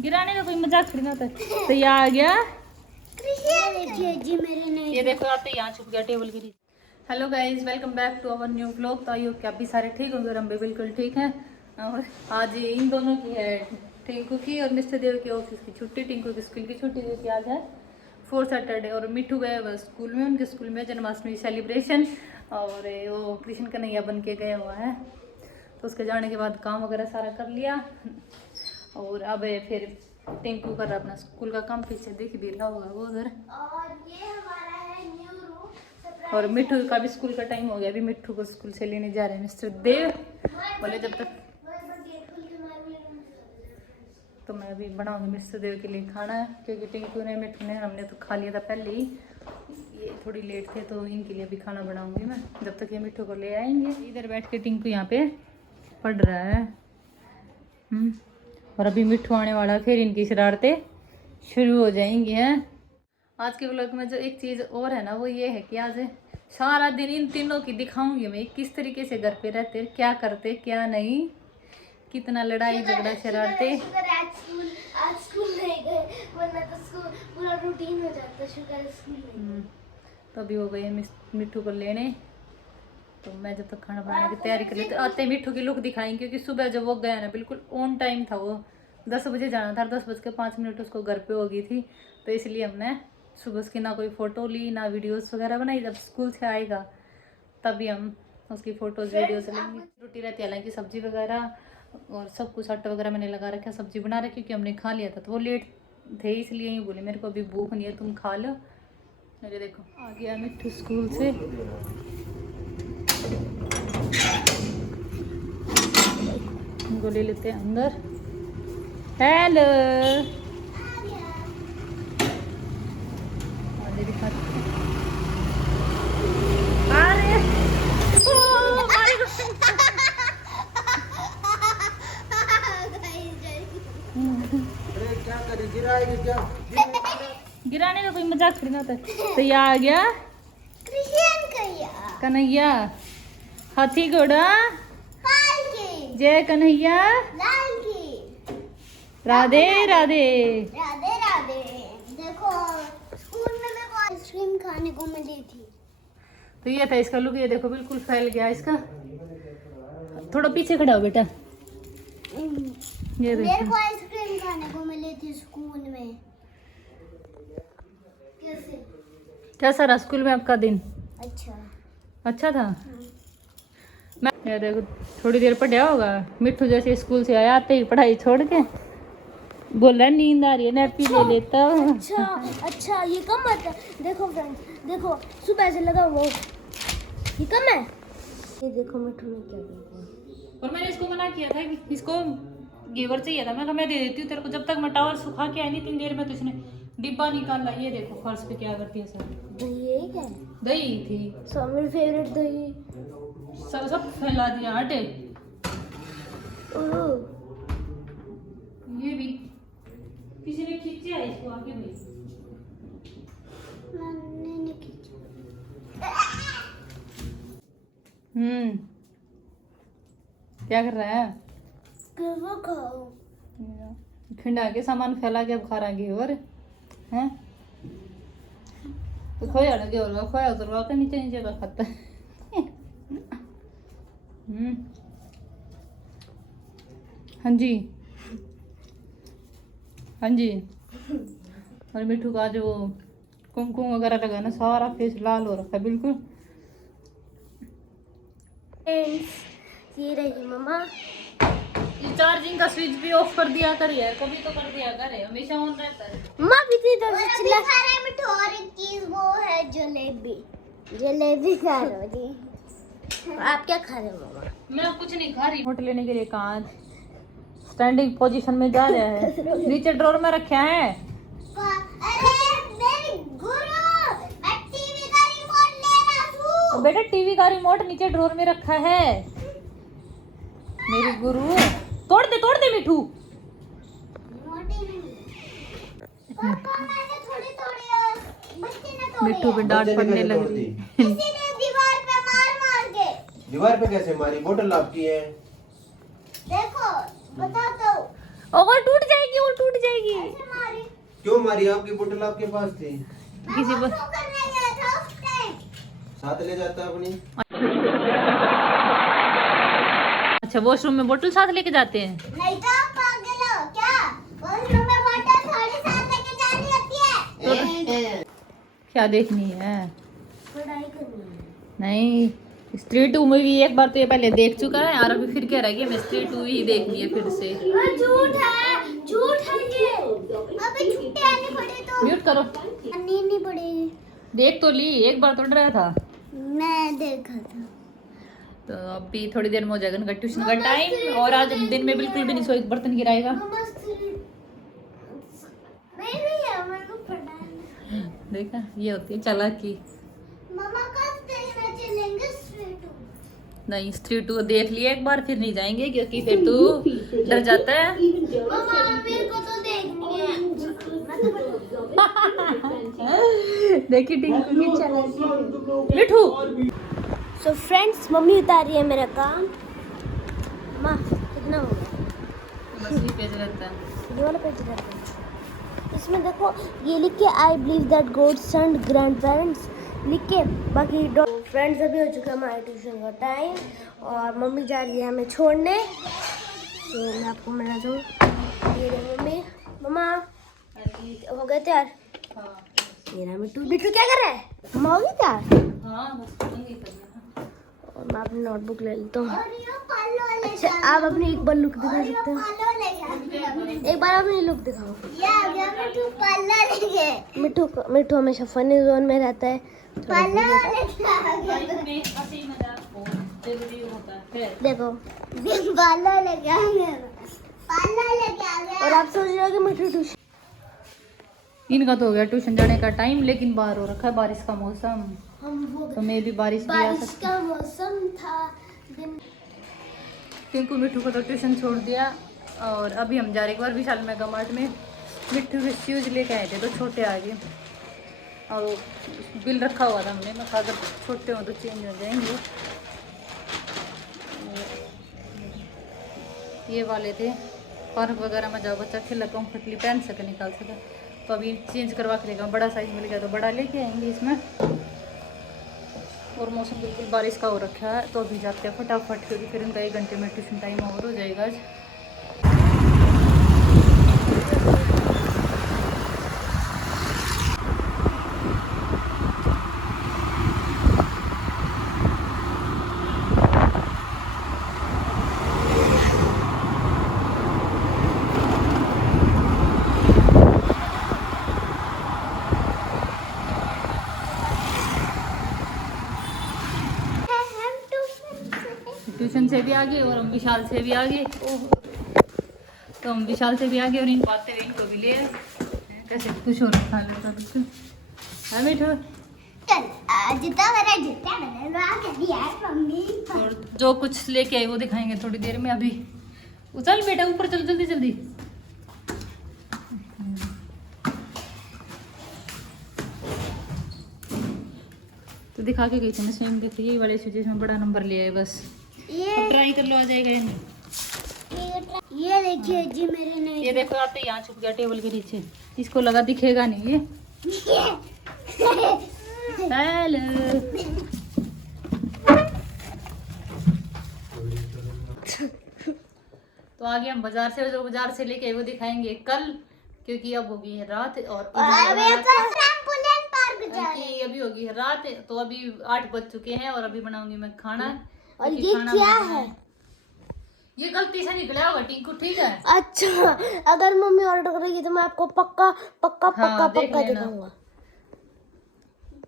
गिराने का कोई मजाक थोड़ी ना होता है। तो ये आ गया जी मेरे ने ये देखो आते यहाँ छुप गया टेबल गिरी। Hello guys, welcome back to our new vlog. तो आई हो कि आप भी सारे ठीक होंगे और हम भी बिल्कुल ठीक हैं। और आज इन दोनों की है, टिंकू की और मिस्टर देव की ऑफिस की छुट्टी। टिंकू की स्कूल की छुट्टी जो कि आज है 4 सैटरडे। और मिठू गए वह स्कूल में, उनके स्कूल में जन्माष्टमी सेलिब्रेशन और वो कृष्ण कन्हैया बन के गया हुआ है। तो उसके जाने के बाद काम वगैरह सारा कर लिया और अब फिर टिंकू कर अपना स्कूल का काम, पीछे देख भी रहा होगा वो उधर। और ये हमारा है न्यू रूम। और मिट्ठू का भी स्कूल का टाइम हो गया, अभी मिट्ठू को स्कूल से लेने जा रहे हैं मिस्टर देव। बोले जब तक तो मैं अभी बनाऊंगी मिस्टर देव के लिए खाना है, क्योंकि टिंकू ने मिट्ठू ने हमने तो खा लिया था पहले ही। ये थोड़ी लेट थे तो इनके लिए भी खाना बनाऊंगी मैं, जब तक ये मिट्ठू को ले आएंगे। इधर बैठ के टिंकू यहाँ पे पढ़ रहा है। और अभी मिट्ठू आने वाला है, फिर इनकी शरारतें शुरू हो जाएंगी हैं। आज के व्लॉग में जो एक चीज़ और है ना, वो ये है कि आज सारा दिन इन तीनों की दिखाऊंगी मैं किस तरीके से घर पे रहते, क्या करते क्या नहीं, कितना लड़ाई झगड़ा शरारते। आज स्कूल नहीं गए, वरना तो स्कूल पूरा रूटीन हो जाता। शुक्र स्कूल नहीं। तो अभी हो गई है मिट्ठू को लेने। तो मैं जब तक खाना बनाने की तैयारी कर लेती, आते मिट्ठू की लुक दिखाएंगे, क्योंकि सुबह जब वो गया ना बिल्कुल ऑन टाइम था। वो 10 बजे जाना था, 10:05 उसको घर पे हो गई थी। तो इसलिए हमने सुबह उसकी ना कोई फ़ोटो ली ना वीडियोस वगैरह बनाई। जब स्कूल से आएगा तभी हम उसकी फ़ोटोज़ वीडियोस लेंगे। रोटी रहती है हालांकि, सब्ज़ी वगैरह और सब कुछ आटा वगैरह मैंने लगा रखा, सब्ज़ी बना रखी, क्योंकि हमने खा लिया था। तो वो लेट थे इसलिए ही बोले मेरे को अभी भूख नहीं है, तुम खा लो। मेरे देखो आ गया मिट्ठू स्कूल से। इनको ले लेते हैं अंदर। हेलो आगे दिखाते हैं। अरे क्या करें, गिराएगी क्या? गिराने का कोई मजाक थोड़ी ना होता है। तो ये आ गया कृष्ण कन्हैया, हाथी घोड़ा की जय कन्हैया लाल की राधे राधे। राधे राधे। देखो स्कूल में मेरे को आइसक्रीम खाने को मिली थी। तो ये था इसका लुक, ये देखो बिल्कुल फैल गया इसका। थोड़ा पीछे खड़ा हो बेटा। ये मेरे देखो को आइसक्रीम खाने को मिली थी स्कूल में। कैसे? कैसा रहा स्कूल में आपका दिन? अच्छा था। मैं ये देखो थोड़ी देर पढ़ा होगा। मिट्ठू जैसे स्कूल से आया, आते ही पढ़ाई छोड़ के बोला नींद आ रही है, नैपी ले लेता हूँ। अच्छा ये कम आता। देखो फ्रेंड्स, देखो सुबह से लगा वो ये कम है। ये देखो मिठू ने क्या किया। और मैंने इसको मना किया था कि इसको घेवर चाहिए था। मैं कहा मैं दे देती हूँ तेरे को, जब तक मैं टावर सुखा के आई नहीं 3 देर में तो इसने डिब्बा निकाला। ये देखो फर्श पे क्या करती है सर। दही है क्या? दही थी, सब मेरी फेवरेट दही। सब फैला दिया। हटे ओह ये भी किसी ने खींचा है इसको आगे भाई। मैंने नहीं खींचा। क्या कर रहा है? वो खाओ। खिंडा के सामान फैला के अब खा रहा घेवर हैं। तो खोया ना घेवर का, खोया उतरवा के नीचे नीचे का खाता है। हाँ जी हाँ जी। और मिठू का जो कुमकुम वगैरह लगा ना, सारा फेस लाल हो रखा है बिल्कुल। ये रही मम्मा। ये चार्जिंग का स्विच भी ऑफ कर दिया कर यार, कभी तो कर दिया कर, हमेशा ऑन रहता है। मम्मा भी थी तो चिल्ला रहे हैं। मिठू और एक चीज वो है जलेबी। जलेबी खा रहे हो जी? आप क्या खा रहे हो मम्मा? मैं कुछ नहीं खा रही। नोट लेने के लिए कहाँ स्टैंडिंग पोजीशन में जा रहा है, नीचे ड्रॉर में रखा है। अरे मेरी गुरु, मैं टीवी का रिमोट लेना हूँ। बेटा टीवी का रिमोट नीचे ड्रॉर में रखा है। मेरी गुरु तोड़ दे मिठू। पापा मैंने थोड़ी तोड़ी, बच्चे ने तोड़ी। मिठू पे डांट पड़ने लग रही। किसी ने दीवार पे मार के। दीवार पे कैसे मारी? बोतल आपकी है। देखो बताता हूँ। और टूट जाएगी, वो टूट जाएगी। मारेगी। क्यों मारी? आपकी बोतल आपके पास थी, किसी पर साथ ले जाता अपनी। अच्छा वॉशरूम में बोतल साथ लेके जाते हैं? नहीं तो पागल हो क्या? वॉशरूम में बोतल थोड़ी साथ लेके जानी होती है। क्या देखनी है? पढ़ाई करनी है। नहीं, स्त्री 2 मूवी एक बार तो ये पहले देख चुका है और अभी फिर कह रहा है कि मैं स्त्री 2 ही देखनी है फिर से। झूठ है ये। अबे छुट्टे आने पड़े तो म्यूट करो। नींद नहीं पड़ेगी। देख तो ली, एक बार तो डराया था। मैं देखा था। तो अभी थोड़ी देर में हो जाएगा उनका ट्यूशन का टाइम और आज दिन में बिल्कुल भी नहीं सोई, बर्तन गिराएगा। नहीं है मेरे को पढ़ना है। देखा, ये होती है चालाकी। मम्मा कब देखने चलेंगे स्ट्रीट? नहीं, स्त्री 2 देख लिया एक बार फिर नहीं जाएंगे क्योंकि फिर तू डर जाता है। मम्मा मेरे को तो देखनी है। देखी टिंकू की चालाकी। मिठू सो फ्रेंड्स, मम्मी उतारी है मेरा काम। माँ कितना हो गया? बस ये पेज रहता है। ये वाला पेज रहता है। इसमें देखो ये लिख के I believe that gods and grand parents लिख के बाकी फ्रेंड्स अभी हो चुका है हमारे ट्यूशन का टाइम और मम्मी जा रही है हमें छोड़ने। तो मैं आपको मिला दूँ। ये रही मम्मी। मम्मा हो गए तैयार? ये रहा मिट्टू। मिट्टू क्या कर रहा है? मम्मा हो गई तैयार? हाँ, बस वही कर लिया। और मैं अपनी नोटबुक ले लेता हूँ। अच्छा आप अपनी एक बार लुक दिखा सकते हो? एक बार अपनी लुक दिखाओ। मिट्टू हमेशा फनी जोन में रहता है। देखो और आप सोच रहे हो कि मिट्टू ट्यूशन। इनका तो हो गया ट्यूशन जाने का टाइम, लेकिन बाहर हो रखा है बारिश का मौसम। तो मैं भी बारिश भी आ सकती। का मौसम था। टिंकू मिट्टू को तो ट्यूशन छोड़ दिया और अभी हम जा रहे एक बार विशाल मेगा मार्ट में। मिट्टू के शूज लेके आए थे तो छोटे आ गए और बिल रखा हुआ था हमने। मैं कहा अगर छोटे हो तो चेंज हो जाएंगे। ये वाले थे, पार्क वगैरह में जाओ बच्चा खेला कम्फर्टली पहन सके निकाल सके। तो अभी चेंज करवा के लेगा, बड़ा साइज मिल गया तो बड़ा लेके आएंगे इसमें। और मौसम बिल्कुल बारिश का हो रखा है तो अभी जाते हैं फटाफट क्योंकि फिर उनका 1 घंटे में ट्यूशन टाइम ओवर हो जाएगा आज। ट्यूशन से भी आगे और हम विशाल से भी आगे। तो हम विशाल से भी आगे और इन बातें इनको भी ले आए। कैसे खुश हो रखा है बेटा बिल्कुल। हाँ मिठू, और जो कुछ लेके आए वो दिखाएंगे थोड़ी देर में। अभी चल बेटा ऊपर चल जल्दी जल्दी। तो दिखा के गई थी मैं स्वयं। देखिए ये वाले शूज में बड़ा नंबर लिया है, बस ये ट्राई कर लो आ जाएगा या नहीं। ये देखिए जी मेरे ने ये देखो आते यहाँ छुप गया टेबल के नीचे। इसको लगा दिखेगा नहीं ये। हेलो तो आगे हम बाजार से, जो बाजार से लेके वो दिखाएंगे कल क्योंकि अब होगी है रात। और कि अभी होगी है रात तो अभी 8 बज चुके हैं और अभी बनाऊंगी मैं खाना। और ये क्या है? ये गलती से निकला होगा टिंकू, ठीक है? अच्छा अगर मम्मी ऑर्डर करेगी तो मैं आपको पक्का पक्का हाँ, पक्का देख पक्का लेना। दिखाऊंगा।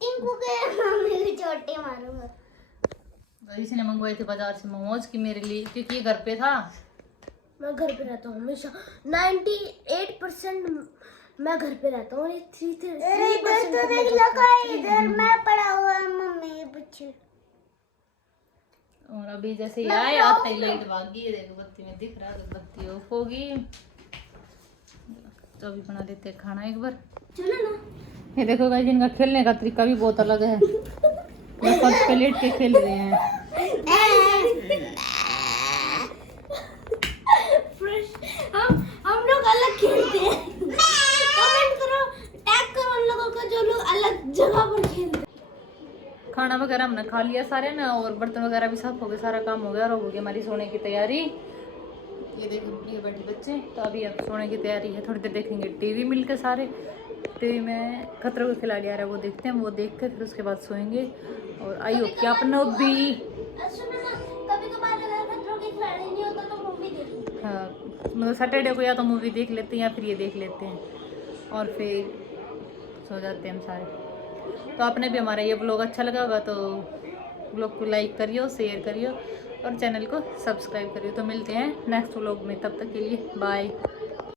टिंकू के मम्मी की चोटी मारूंगा। तो इसने मंगवाए थे बाजार से मोमोज की मेरे लिए क्योंकि ये घर पे था। मैं घर पे रहता हूँ हमेशा। 98% मैं घर पे रहता हूँ। ये 3% तो देख लो इधर मैं पड़ा हुआ मम्मी के पीछे। और अभी जैसे ही आए आते ही लाइट भाग गई। देखो बत्ती में दिख रहा है, बत्ती ऑफ होगी। तो अभी बना लेते हैं खाना एक बार। चलो ना। ये देखो गाइस इनका खेलने का तरीका भी बहुत अलग है। ये फर्श पे लेट के खेल रहे हैं। हम लोग अलग खेलते हैं। वगैरह हमने खा लिया सारे ना, और बर्तन वगैरह भी साफ हो गए, सारा काम हो गया और हो गई हमारी सोने की तैयारी। ये देखो ये बैठे बच्चे, तो अभी अब सोने की तैयारी है। थोड़ी देर देखेंगे टीवी मिलकर सारे। टीवी में खतरों के खिलाड़ी आ रहा है, वो देखते हैं, वो देख कर फिर उसके बाद सोएंगे। और आई होप कि अपनों भी कभी-कभार अगर खतरों के खिलाड़ी नहीं होता तो मूवी देखी। हाँ, मतलब सैटरडे को या तो मूवी देख लेते हैं या फिर ये देख लेते हैं और फिर सो जाते हैं हम सारे। तो आपने भी हमारा ये ब्लॉग अच्छा लगा होगा तो ब्लॉग को लाइक करियो, शेयर करियो और चैनल को सब्सक्राइब करियो। तो मिलते हैं नेक्स्ट व्लॉग में, तब तक के लिए बाय।